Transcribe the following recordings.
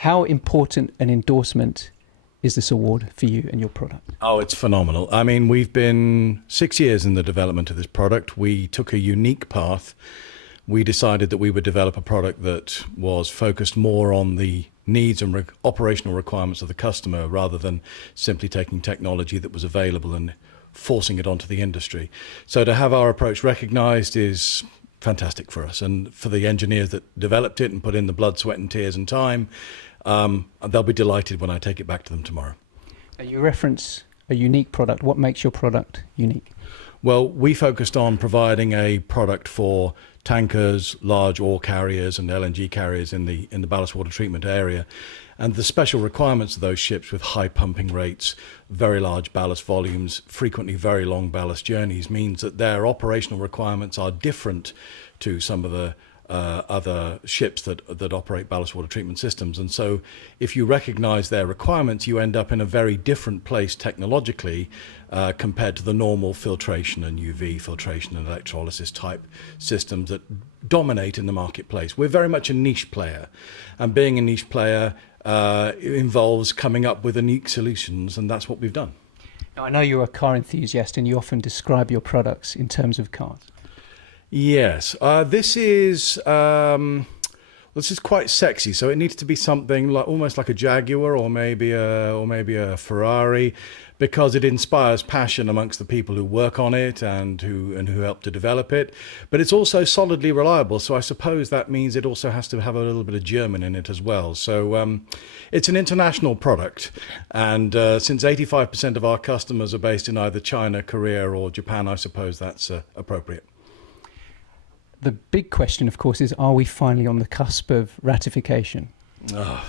How important an endorsement is this award for you and your product? Oh, it's phenomenal. I mean, we've been 6 years in the development of this product. We took a unique path. We decided that we would develop a product that was focused more on the needs and operational requirements of the customer rather than simply taking technology that was available and forcing it onto the industry. So to have our approach recognized is fantastic for us, and for the engineers that developed it and put in the blood, sweat and tears and time, they'll be delighted when I take it back to them tomorrow. Now, you reference a unique product. What makes your product unique? Well, we focused on providing a product for tankers, large ore carriers and LNG carriers in the ballast water treatment area. And the special requirements of those ships with high pumping rates, very large ballast volumes, frequently very long ballast journeys, means that their operational requirements are different to some of the other ships that operate ballast water treatment systems. And so if you recognize their requirements, you end up in a very different place technologically compared to the normal filtration and UV filtration and electrolysis type systems that dominate in the marketplace. We're very much a niche player, and being a niche player involves coming up with unique solutions, and that's what we've done. Now, I know you're a car enthusiast and you often describe your products in terms of cars. Yes, this is quite sexy. So it needs to be something like almost like a Jaguar or maybe a Ferrari, because it inspires passion amongst the people who work on it and who help to develop it. But it's also solidly reliable. So I suppose that means it also has to have a little bit of German in it as well. So it's an international product, and since 85% of our customers are based in either China, Korea, or Japan, I suppose that's appropriate. The big question, of course, is are we finally on the cusp of ratification? Oh,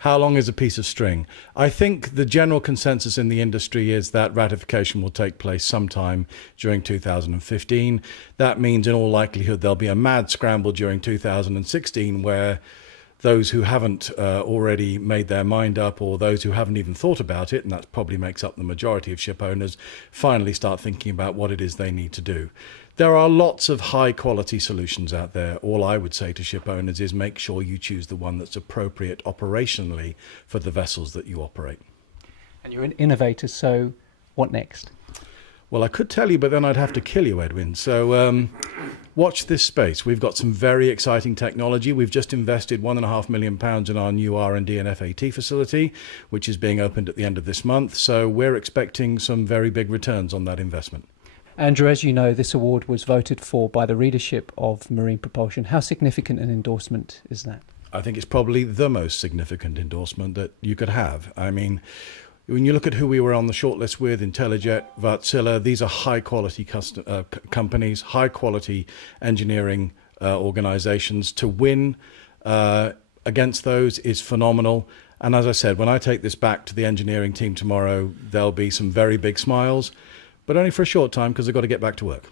how long is a piece of string? I think the general consensus in the industry is that ratification will take place sometime during 2015. That means in all likelihood there'll be a mad scramble during 2016 where those who haven't already made their mind up, or those who haven't even thought about it, and that probably makes up the majority of ship owners, finally start thinking about what it is they need to do. There are lots of high quality solutions out there. All I would say to ship owners is make sure you choose the one that's appropriate operationally for the vessels that you operate. And you're an innovator, so what next? Well, I could tell you, but then I'd have to kill you, Edwin. So watch this space. We've got some very exciting technology. We've just invested £1.5 million in our new R&D and FAT facility, which is being opened at the end of this month. So we're expecting some very big returns on that investment. Andrew, as you know, this award was voted for by the readership of Marine Propulsion. How significant an endorsement is that? I think it's probably the most significant endorsement that you could have. I mean, when you look at who we were on the shortlist with, Intellijet, Wärtsilä, these are high-quality companies, high-quality engineering organizations. To win against those is phenomenal. And as I said, when I take this back to the engineering team tomorrow, there'll be some very big smiles, but only for a short time because I've got to get back to work.